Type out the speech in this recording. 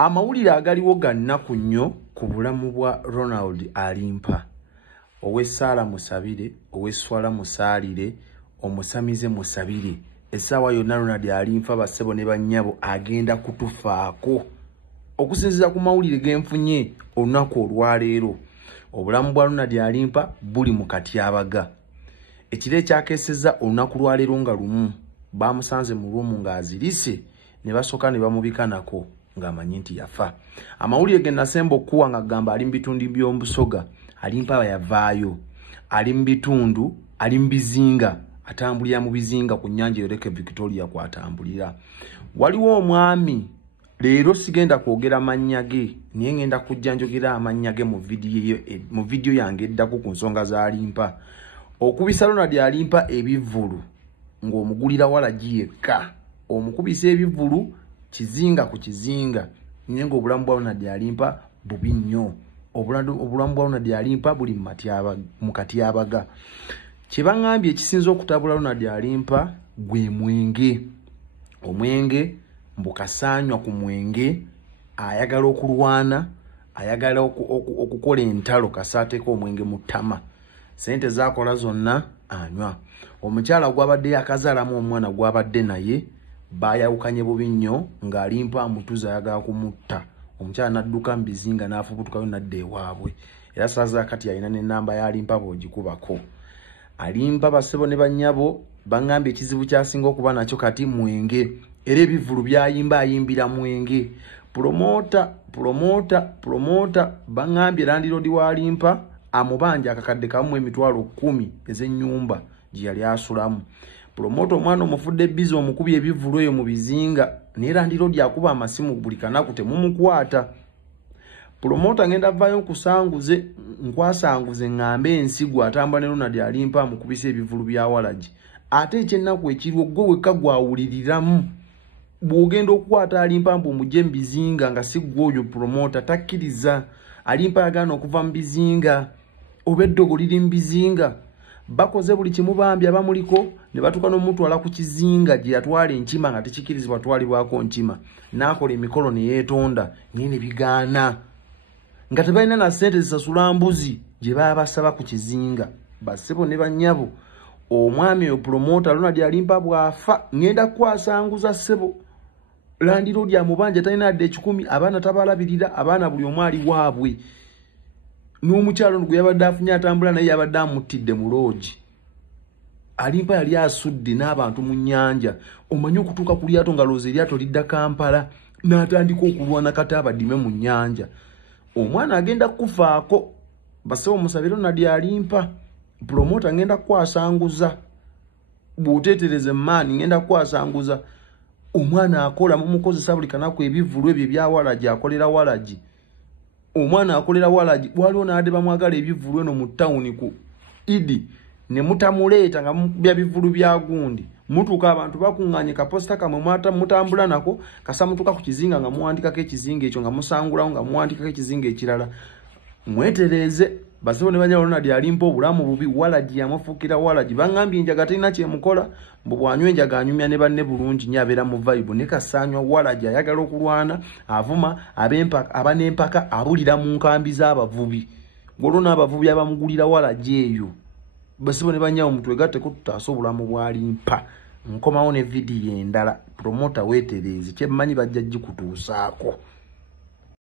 Amawulire agaliwo gannaku nnyo ku bulamu bwa Ronald Alimpa. Owessaala musabire, owesswala musaalire, omusamize musabire. Essaawa yonna Ronald Alimpa bassebo ne bannyabo agenda kutufaako. Okusinziira ku mawulire genfunye olunaku olwaleero, obulamu bwa Ronald Alimpa buli mu katyabaga. Ekiro ekyakeesezza olunaku lwaleero nga lumu bamusanze mu lumu ng'azirise ne basooka ne bamubikanako ng'amanyi nti yafa. Amawulire ge nasemba okuwa nga gamba ali mu bitundu by'omusoga, Alimpa yavaayo, ali mu bitundu, ali mu bizinga, atambulira mu bizinga ku nnyanja Lake Victoria kwatambulira. Waliwo omwami, leero sigenda kwogera mannya ge, naye ngenda kujja njogera amannya ge mu vidiyo yange eddako ku nsonga za Alimpa. Okubisa Ronald Alimpa ebivvulu ng'omugulira walagi yekka, omukubisa ebivvulu kizinga ku kizinga, naye ng'obulamu bwa Ronald Alimpa bubi nnyo. Obulamu bwa Ronald Alimpa buli mu katyabaga. Kye baŋŋambye ekisinza okutabula Ronald Alimpa gwe mwenge. Omwenge mbukasaanywa ku mwenge, ayagala okulwana, ayagala okukola entalo kasaateeko omwenge mu ttama. Sente zakola zonna anywa. Omukyala gwabadde yakazaalamu omwana gwabadde naye bayawukanye bubi nnyo ng'Alimpa amutuza ayagala kumutta. Omukyala n'adduka mu bizinga n'afubutukayo n'adda ewaabwe. Era saza kati alina n'ennamba ya Alimpa bw'ogikubako. Alimpa bassebo ne bannyabo baŋŋambye ekizibu kyasinga okuba nakyo kati mwenge. Era ebivvulu byayimba ayimbira mwenge. Promota baŋŋambye landiroodi wa Alimpa amubanja akakadde kamu emitwalo 10 ez'ennyumba gye yali asulamu. Promota omwana omufudde bizi omukubi ebivvulu eyo mu bizinga, naye landiroodi akuba amasimu buli kanaku temumukwata. Promota ngenda vaayo nkwasanguze ng'ambe ensigo atamba ne Ronald Alimpa amukubisa ebivvulu bya walagi. Ate ekyennaku ekiriwo gwe wekka gwawuliriramu. Bw'ogenda okukwata Alimpa mbu omugye mu bizinga nga si gwe oyo promota takkiriza. Alimpa yagaana okuva mu bizinga, oba eddogo liri mu bizinga. Bakoze buli kimu bambi abamuliko ne batuuka n'omutwala ku kizinga gye yatwala enkima nga tekikirizibwa twalibwako nkima. N'akola emikolo ne yeetonda, naye ne bigaana. Nga tebalina na ssente zisasula mbuzi gye baba basaba ku kizinga. Bassebo ne bannyabo, omwami oyo promota Ronald Alimpa bw'afa ngenda kukwasanguza ssebo. Landiroodi amubanja talina adde 10, abaana tabalabirira, abaana buli omu ali waabwe. N'omukyalo gwe yabadde afunye atambula naye yabadde amuttidde mu loogi. Alimpa yali asudde n'abantu mu nnyanja. Omanyi okutuuka ku lyato nga looza eryato lidda Kampala, n'atandika okulwana kati abadime mu nnyanja. Omwana agenda kufaako. Bassebo musabire Ronald Alimpa. Promota ngenda kukwasanguza. Bw'oteetereze maani ngenda kukwasanguza. Omwana akola mumukozesa buli kanaku ebivvulu ebyo ebya walagi, akolera walagi. Omwana akolera walagi, waliwo n'adde bamwagala ebivvulu eno mu ttawuni ku Idi ne mutamuleeta nga mukubya bivvulu bya gundi. Mutuuka abantu bakuŋŋaanye kaposita kamwe mutambula nako, kasa mutuuka ku kizinga nga muwandikako ekizinga ekyo nga musangulawo nga muwandikako ekizinga ekirala. Mwetereeze. Bassebo ne bannyabo Ronald Alimpa obulamu bubi, walagi yamufuukira walagi. Baŋŋambye enjaga talina kyemukola, mbu bw'anywa enjaga anyumya ne banne bulungi nnyo abeera mu vibe. Ne kasaanywa walagi ayagala okulwana, avuma aba n'empaka, abulira mu nkambi z'abavubi. Gwolwo n'abavubi abamugulira walagi eyo. Bassebo ne bannyabo mutwegatteko tutaase obulamu bwa Alimpa. Nkomawo ne vidiyo endala. Promota weetereeze, kyemmanyi bajja gikutuusaako.